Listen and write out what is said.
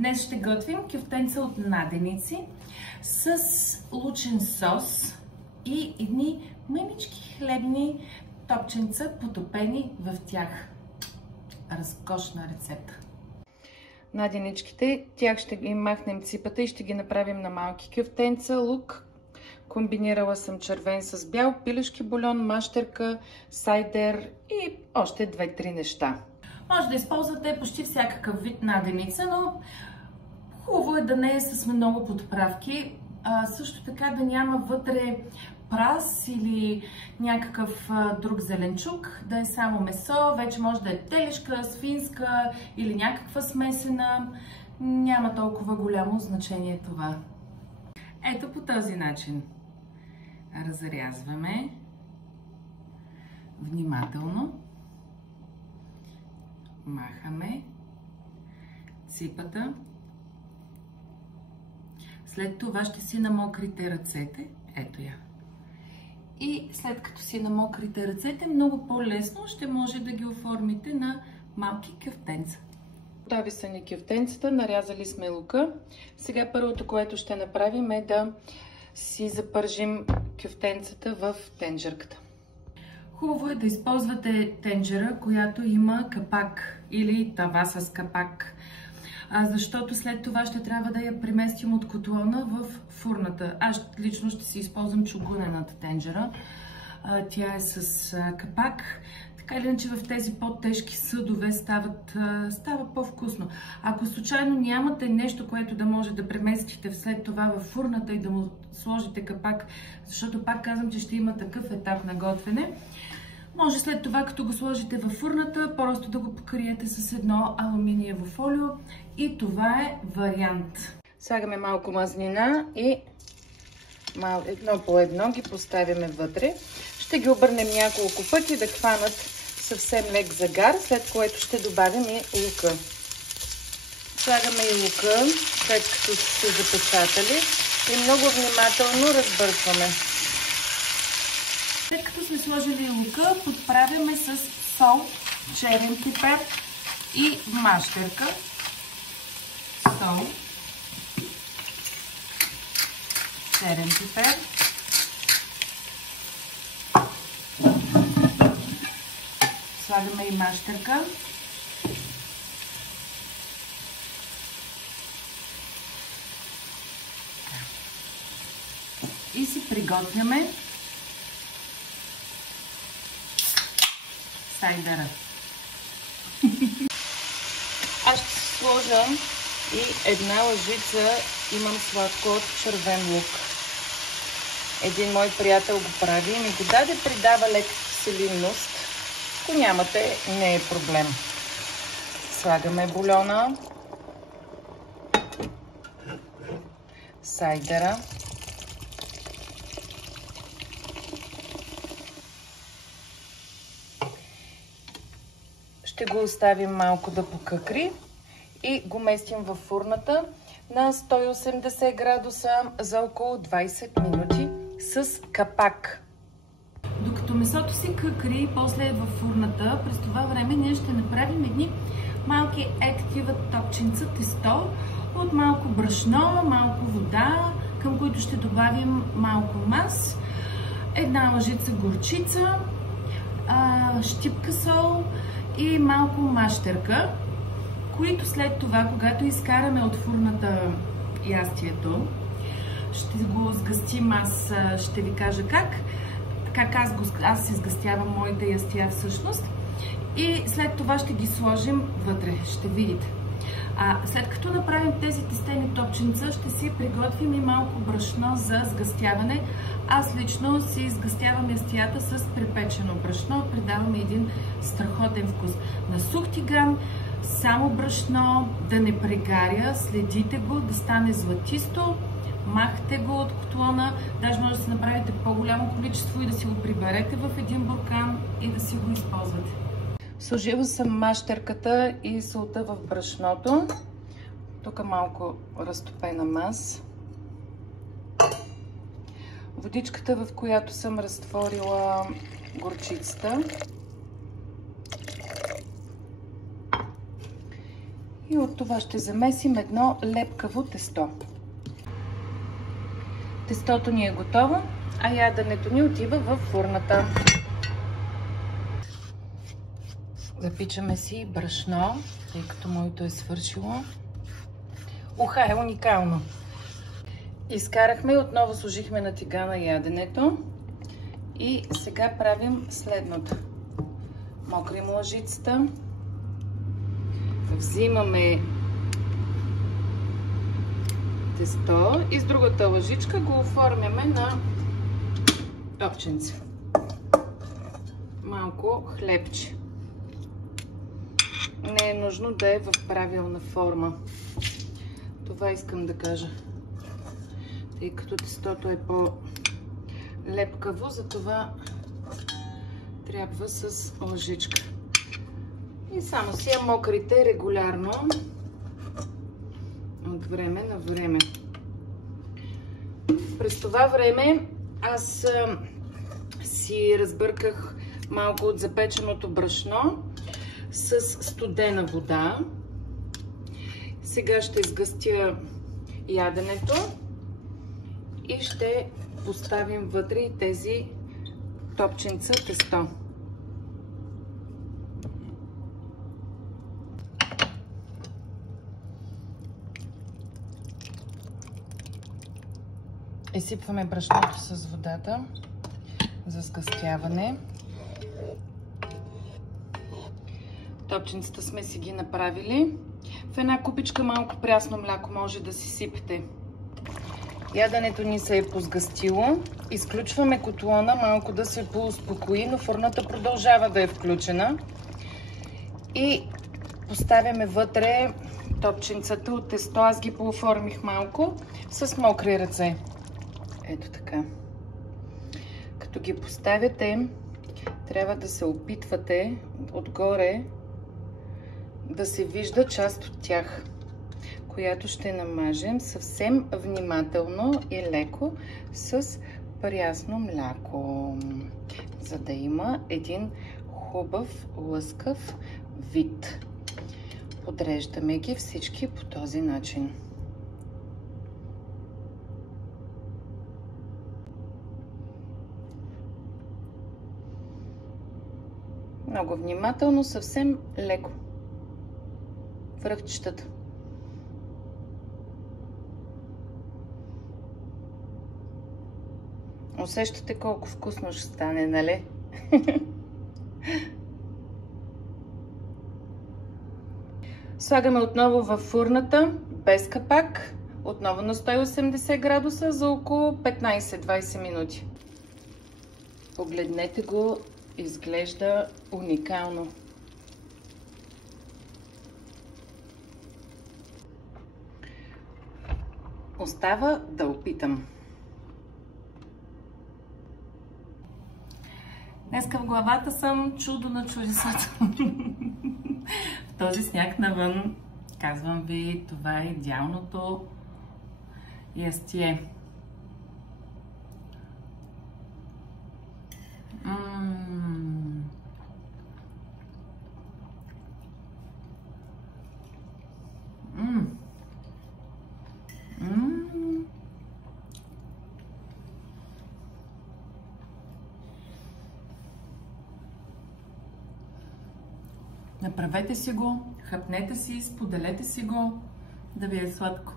Днес ще готвим кюфтенца от наденици с лучен сос и едни мънички хлебни топченца, потопени в тях. Разкошна рецепта. Наденичките, тях ще ги махнем ципата и ще ги направим на малки кюфтенца. Лук, комбинирала съм червен с бял, пилешки бульон, мащерка, сайдер и още 2-3 неща. Може да използвате почти всякакъв вид наденица, но хубаво е да не е с много подправки. Също така да няма вътре прас или някакъв друг зеленчук, да е само месо, вече може да е телешка, свинска или някаква смесена. Няма толкова голямо значение това. Ето по този начин. Разрязваме внимателно. Махаме ципата. След това ще си намокрите ръцете. Ето я. И след като си намокрите ръцете, много по-лесно ще може да ги оформите на малки кюфтенца. Готови са ни кюфтенцата, нарязали сме лука. Сега първото, което ще направим е да си запържим кюфтенцата в тенджерката. Хубаво е да използвате тенджера, която има капак или тава с капак, защото след това ще трябва да я преместим от котлона в фурната. Аз лично ще си използвам чугунената тенджера. Тя е с капак. Така или иначе в тези по-тежки съдове става по-вкусно. Ако случайно нямате нещо, което да може да преместите след това в фурната и да му сложите капак, защото пак казвам, че ще има такъв етап на готвене, може след това, като го сложите във фурната, просто да го покриете с едно алуминиево фолио и това е вариант. Слагаме малко мазнина и едно по едно ги поставяме вътре. Ще ги обърнем няколко пъти да хванат съвсем лек загар, след което ще добавим и лука. Слагаме и лука, след като са запечатали и много внимателно разбъркваме. След като сме сложили лука, подправяме с сол, черен пипер и мащерка. Сол, черен пипер, слагаме и мащерка. И си приготвяме сайдера. Аз ще сложа и една лъжица, имам сладко от червен лук. Един мой приятел го прави и ми го даде, придава лек киселинност. Ако нямате, не е проблем. Слагаме бульона, сайдера, ще го оставим малко да покъкри и го местим във фурната на 180 градуса за около 20 минути с капак. Докато месото си къкри и после е във фурната, през това време ние ще направим едни малки такива топченца тесто от малко брашно, малко вода, към които ще добавим малко мас, една лъжица горчица, щипка сол и малко мащерка, които след това, когато изкараме от фурната ястието, ще го сгъстим. Аз ще ви кажа как аз изгъстявам моите ястия всъщност. И след това ще ги сложим вътре, ще видите. След като направим тези тестени топченца, ще си приготвим и малко брашно за сгъстяване. Аз лично си изгъстявам ястията с препечено брашно, придаваме един страхотен вкус. На сух тиган, само брашно, да не прегаря, следите го, да стане златисто, махте го от котлона, даже може да си направите по-голямо количество и да си го приберете в един буркан и да си го използвате. Сложила съм мащерката и солта в брашното. Тук малко разтопена мас. Водичката, в която съм разтворила горчицата. И от това ще замесим едно лепкаво тесто. Тестото ни е готово, а яденето ни отива в фурната. Запичаме си брашно, тъй като моето е свършило. Уха, е уникално! Изкарахме и отново сложихме на тигана яденето. И сега правим следното. Мокрим лъжицата. Взимаме тесто и с другата лъжичка го оформяме на топченце. Малко хлебче. Не е нужно да е в правилна форма. Това искам да кажа. Тъй като тестото е по-лепкаво, затова трябва с лъжичка. И само си я мокрите регулярно от време на време. През това време аз си разбърках малко от запеченото брашно с студена вода. Сега ще изгъстя яденето и ще поставим вътре и тези топченца тесто. Изсипваме брашното с водата за сгъстяване. Топченцата сме си ги направили. В една купичка малко прясно мляко може да си сипете. Яденето ни се е позгъстило. Изключваме котлона малко да се поуспокои, но фурната продължава да е включена. И поставяме вътре топченцата от тесто. Аз ги пооформих малко с мокри ръце. Ето така. Като ги поставяте, трябва да се опитвате отгоре да се вижда част от тях, която ще намажем съвсем внимателно и леко с прясно мляко, за да има един хубав, лъскав вид. Подреждаме ги всички по този начин. Много внимателно, съвсем леко. Връхчетата. Усещате колко вкусно ще стане, нали? Слагаме отново във фурната, без капак, отново на 180 градуса за около 15-20 минути. Погледнете го, изглежда уникално. Остава да опитам. Днеска в главата съм чудо на чудесата. В този сняг навън, казвам ви, това е идеалното ястие. Направете си го, хапнете си, споделете си го, да ви е сладко.